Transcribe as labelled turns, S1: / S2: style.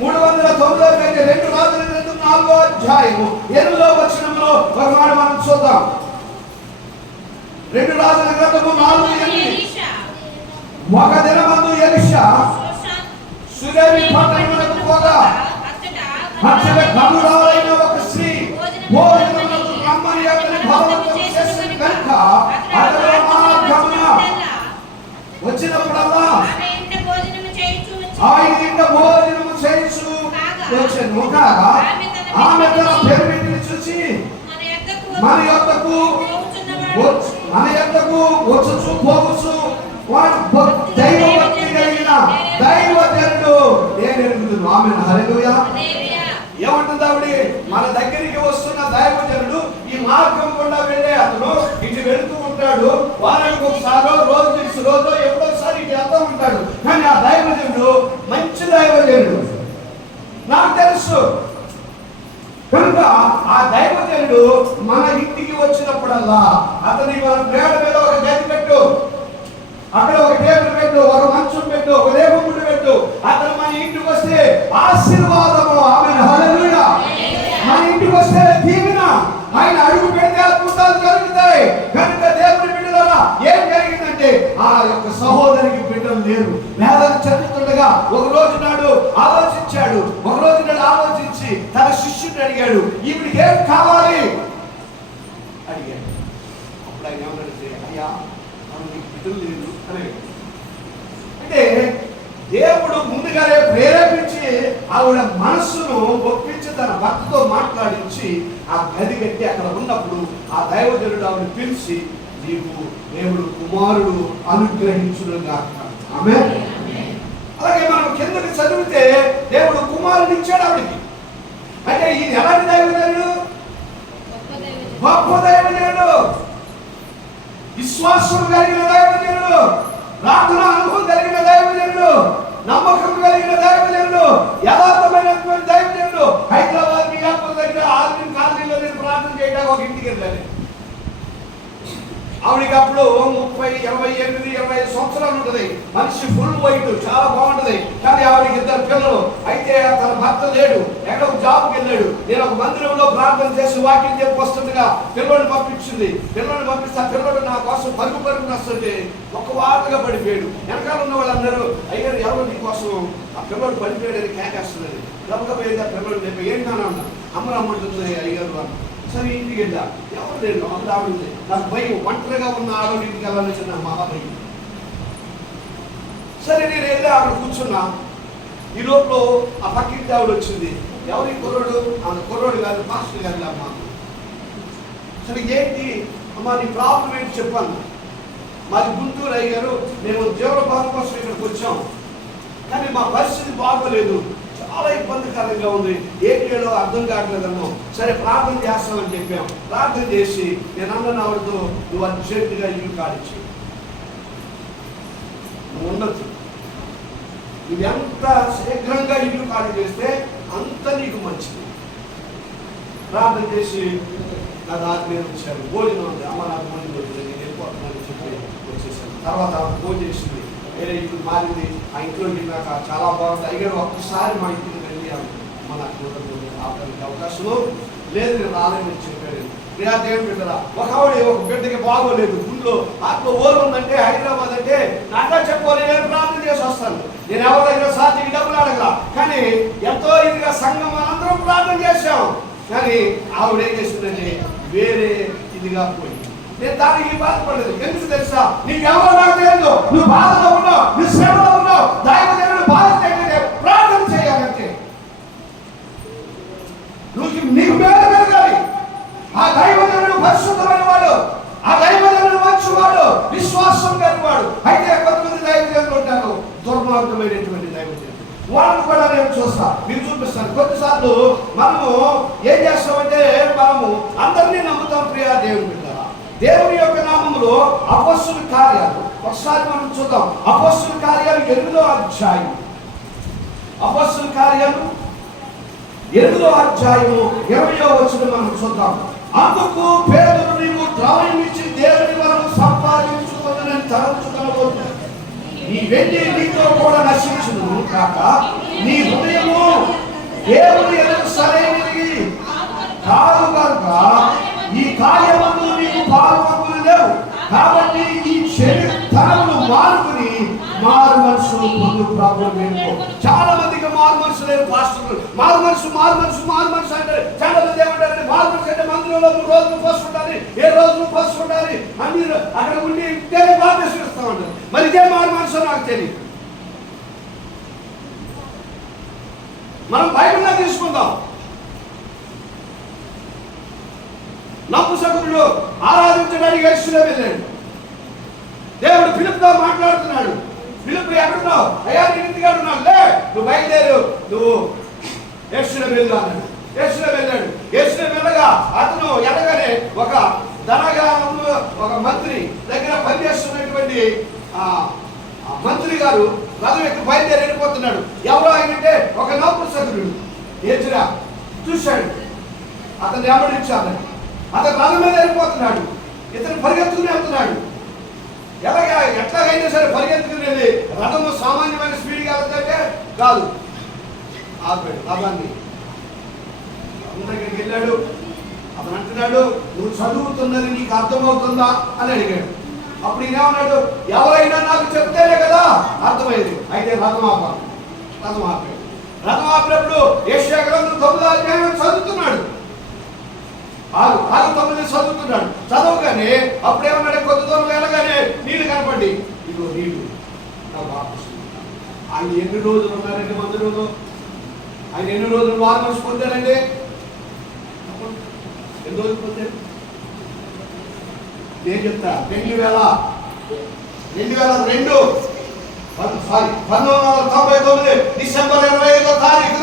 S1: మూడు వందల తొమ్మిదో పేజీ రెండు రాజుల గ్రంథం నాలుగో అధ్యాయము. ఎనిమిదో వచనంలో ఒక మాట మనం చూద్దాం. రెండు రాజుల గ్రంథము నాలుగు ఎనిమిది. ఒక దినమందు ఎలిషా. సుదేవి పట్టణమునకు పోగా. అచ్చట కనురాలైన ఒక స్త్రీ భోజనమునకు రమ్మని అతని చేసిన కనుక అతడు మార్గమున వచ్చినప్పుడల్లా ఆయన ఇంట భోజనము వచ్చాను కాగా ఆమె తన పెరుమిటిని చూసి మన యొక్కకు మన యొక్కకు వచ్చుచు పోవచ్చు వాడు భక్- దైవ భక్తి కలిగిన దైవజనుడు. నేను ఎరుగుతున్నాను ఆమె హల్లెలూయా. ఏమంటుంది ఆవిడ? మన దగ్గరికి వస్తున్న దైవజనుడు ఈ మార్గం గుండా వెళ్ళే అతను ఇటు వెళుతూ ఉంటాడు. వారానికి ఒకసారి రోజు తీసి రోజు ఎప్పుడోసారి ఇటు వెళ్తూ ఉంటాడు కానీ ఆ దైవజనుడు మంచి దైవజనుడు నాకు తెలుసు కనుక ఆ దైవజనుడు మన ఇంటికి ఉన్నప్పుడల్లా అతని మన ప్రేమ మీద ఒక గది పెట్టు. అక్కడ ఒక టేబుల్ పెట్టు ఒక మంచం పెట్టు ఒక దేవుడు పెట్టు. అతను మన ఇంటికి వస్తే ఆశీర్వాదము. ఆమె హల్లెలూయా. మన ఇంటికి వస్తే దీవెన. ఆయన అడుగు పెడితే అద్భుతాలు జరుగుతాయి. కనుక దేవుని బిడ్డలారా ఏం జరిగిందంటే ఆ యొక్క సహోదరికి బిడ్డలు లేరు. వేదన చదువుతుండగా ఒక రోజు నాడు ఆలోచించాడు. ఒక రోజు నాడు ఆలోచించి తన శిష్యుడిని అడిగాడు ఈవిడికి ఏం కావాలి అడిగాడు అప్పుడు ఆయన ఏమన్నాడంటే అయ్యా మనకి లేదు అని. అంటే దేవుడు ముందుగానే ప్రేరేపించి ఆవిడ మనస్సును ఒప్పించి తన భర్తతో మాట్లాడించి ఆ గది కట్టి అక్కడ ఉన్నప్పుడు ఆ దైవజనుడు ఆవిడ పిలిచి నీవు దేవుడు కుమారుడు అనుగ్రహించుడుగా ఆమె అలాగే మనం కిందకి చదివితే దేవుడు కుమారుడు ఇచ్చాడు ఆవిడకి. అంటే ఈయన ఎలాంటి దైవజనుడు? గొప్ప దైవజనుడు. విశ్వాసం కలిగిన దైవజనుడు ప్రార్థన అనుభవం కలిగిన దైవజనుడు నమ్మకం కలిగిన దైవజనుడు యథార్థమైనటువంటి దైవజనుడు హైదరాబాద్ మియాపూర్ దగ్గర ఆర్మీ కాలనీలో నేను ప్రార్థన చేయడానికి ఒక ఇంటికి వెళ్ళాను. ఆవిడకి అప్పుడు ముప్పై ఇరవై ఎనిమిది ఐదు సంవత్సరాలు ఉంటుంది. మనిషి ఫుల్ వైట్ చాలా బాగుంటది. కానీ ఆవిడకి ఇద్దరు పిల్లలు. అయితే తన భర్త లేడు. ఎక్కడ జాబ్కి వెళ్ళాడు. నేను ఒక మందిరంలో ప్రార్థన చేసి వాకింగ్ చెప్పి వస్తుండగా పిల్లల్ని పంపించింది. పిల్లల్ని పంపిస్తే పిల్లడు పిల్లలు నా కోసం పరుగు పరుగు వస్తుంటే ఒక వార్తగా పడిపోయాడు. వెనకాల ఉన్న వాళ్ళు అన్నారు అయ్యారు ఎవరు నీ కోసం? ఆ పిల్లడు పడిపోయాడని కేకేస్తున్నది. గబగబేగా పిల్లడు చెప్పి ఏం కానన్నా అమ్మరమ్మంటుంది అయ్యారు సరే ఇంటికి వెళ్ళా. ఎవరు లేరు? అంత ఆవిడ నాకు భయం. ఒంటరిగా ఉన్న ఆవిడ ఇంటికి వెళ్ళాలని చిన్న మహాభయం. సరే నేను వెళ్ళి అక్కడ కూర్చున్నా. ఈ లోపల ఆ పక్కింటి ఆవిడ వచ్చింది. ఎవరి కుర్రోడు? అంత కుర్రోడు కాదు మాస్టర్ గారు అమ్మ. సరే ఏంటి? అమ్మా నీ ప్రాబ్లం ఏంటి చెప్పాను మాది గుంటూరు అయ్యారు మేము జీవనోపాధి కోసం ఇక్కడికి వచ్చాం. కానీ మా పరిస్థితి బాగోలేదు. చాలా ఇబ్బందికరంగా ఉంది. ఏం చేయాలో అర్థం కావట్లేదమ్మో సరే ప్రార్థన చేస్తామని చెప్పాం. ప్రార్థన చేసి నేను అన్న ఆవిడతో నువ్వు అర్జెంటుగా ఇల్లు కాడిచ్చి నువ్వు ఉండొచ్చు నువ్వు ఎంత శీఘ్రంగా ఇల్లు ఖాళీ చేస్తే అంత నీకు మంచిది. ప్రార్థన చేసి నా దారి మీద వచ్చారు భోజనం ఉంది. అమ్మ నాకు భోజనం వద్దు నేను వెళ్ళిపోతున్నానని చెప్పి వచ్చేసాను. తర్వాత భోజనం చేసింది. వేరే ఇప్పుడు మారింది. ఆ ఇంట్లో వెళ్ళాక చాలా బాగుంది. అయ్యారు ఒక్కసారి మా ఇంటికి వెళ్ళి అమ్మ నాకు ఆపడానికి అవకాశం లేదు. నేను రాలేదని చెప్పాను ప్రియా దేవుని బిడ్డరా ఒక ఆవిడ ఒక బిడ్డకి బాగోలేదు గుండెలో ఆత్మ ఓరు ఉందంటే హైదరాబాద్ అంటే నాకా చెప్పాలి నేను ప్రార్థన నేను ఎవరి దగ్గర సాధ్యం డబ్బులు అడగలా. కానీ ఎంతో ఇదిగా సంఘం అందరం ప్రార్థన చేశాం కానీ ఆవిడ ఏం చేసిందంటే వేరే ఇదిగా పోయింది. నేను దానికి బాధపడలేదు. ఎందుకు తెలుసా? నీకు ఎవరో నాకు తెలియదు. నువ్వు బాధ దుర్మార్గమైనటువంటి దైవజనులు వాళ్ళని కూడా నేను చూస్తాను మీకు చూపిస్తాను కొన్నిసార్లు మనము ఏం చేస్తామంటే మనము అందరినీ నమ్ముతాం ప్రియా దేవుని దేవుని యొక్క నామంలో అపస్సుల కార్యాలు. ఒకసారి మనం చూద్దాం. అపస్సుల కార్యాలు ఎనిమిదో అధ్యాయం. అపస్సుల కార్యాలు ఎనిమిదో అధ్యాయము ఇరవయో వచ్చిన మనం చూద్దాం. అందుకు పేదలు నీవు ద్రవ్యం ఇచ్చి దేవుని వరకు సంపాదించుకుని తలంచుకొనబోతున్నాను నీ వెండి నీతో కూడా నశించును కాక నీ హృదయము దేవుని ఎదురు సరైనది. కాదు కనుక ఈ కార్యమందు నీకు పాల్పంపులు లేవు. కాబట్టి ఈ చెడు చరిత్రను మారుకుని మారు మనసు పొందు ప్రాబ్లం ఏంటో చాలా మందికి మారు మనసు లేని పాస్టర్లు. మారు మనసు మారు మనసు మారు మనసు అంటే చాలా మంది ఏమంటారంటే మారు మనసు అంటే మందిరంలో మూడు రోజులు ఫస్ట్ ఉండాలి ఏ రోజులు ఫస్ట్ ఉండాలి అన్ని అక్కడ ఉండి ఇదే బాప్టిస్ట్ ఇస్తా ఉంటారు. మరి ఇదే మారు మనసు నాకు తెలియదు. మనం బైబిల్లో తీసుకుందాం. నపుసకుడు ఆరాధించడానికి యెరూషలేము వెళ్ళాడు. దేవుడు పిలుపుతో మాట్లాడుతున్నాడు. పిలుపు ఎక్కడున్నావు? అయ్యా నేను ఇంటికి ఉన్నావు నువ్వు బయలుదేరు. నువ్వు యెరూషలేము వెళ్ళు అన్నాడు. వెళ్ళాడు. యెరూషలేము వెళ్ళగా అతను ఎడగానే ఒక ధనగారంలో ఒక మంత్రి దగ్గర పనిచేస్తున్నటువంటి ఆ ఆ మంత్రి గారు రథం ఎక్కి బయలుదేరి వెళ్ళిపోతున్నాడు. ఎవరో ఆయనంటే ఒక నపుసకుడు ఏచురా చూశాడు. అతను ఎవరించాడు అతను రథం మీద వెళ్ళిపోతున్నాడు. ఇతను పరిగెత్తుకుని వెళ్తున్నాడు. ఎలాగా ఎట్లాగైనా సరే పరిగెత్తుకుని వెళ్ళి రథము సామాన్యమైన స్పీడ్గా వెళ్తుంటే కాదు. ఆపాడు రథాన్ని దగ్గరికి వెళ్ళాడు. అతను అంటున్నాడు నువ్వు చదువుతున్నది నీకు అర్థమవుతుందా? అని అడిగాడు. అప్పుడు ఈయన ఏమన్నాడు ఎవరైనా నాకు చెప్తేనే కదా అర్థమైంది. అయితే రథం ఆపాలి రథం ఆపాడు. రథం ఆపినప్పుడు ఏషియా గ్రంథం తొమ్మిదో అధ్యాయం చదువుతున్నాడు. ఆరు ఆరు తొమ్మిది చదువుతున్నాడు. చదవగానే అప్పుడేమన్నాడు కొద్ది దూరం వెళ్ళగానే నీళ్ళు కనపడి ఇదిగో నీళ్ళు నా బాపు ఆయన ఎన్ని రోజులు ఉన్నారండి మందిరంలో? ఆయన ఎన్ని రోజులు వారు పొందారండి? ఎన్ని రోజులు పొందారు? నేను చెప్తా రెండు వేల రెండు వేల రెండు సారీ పంతొమ్మిది వందల తొంభై తొమ్మిది డిసెంబర్ ఇరవై ఐదో తారీఖు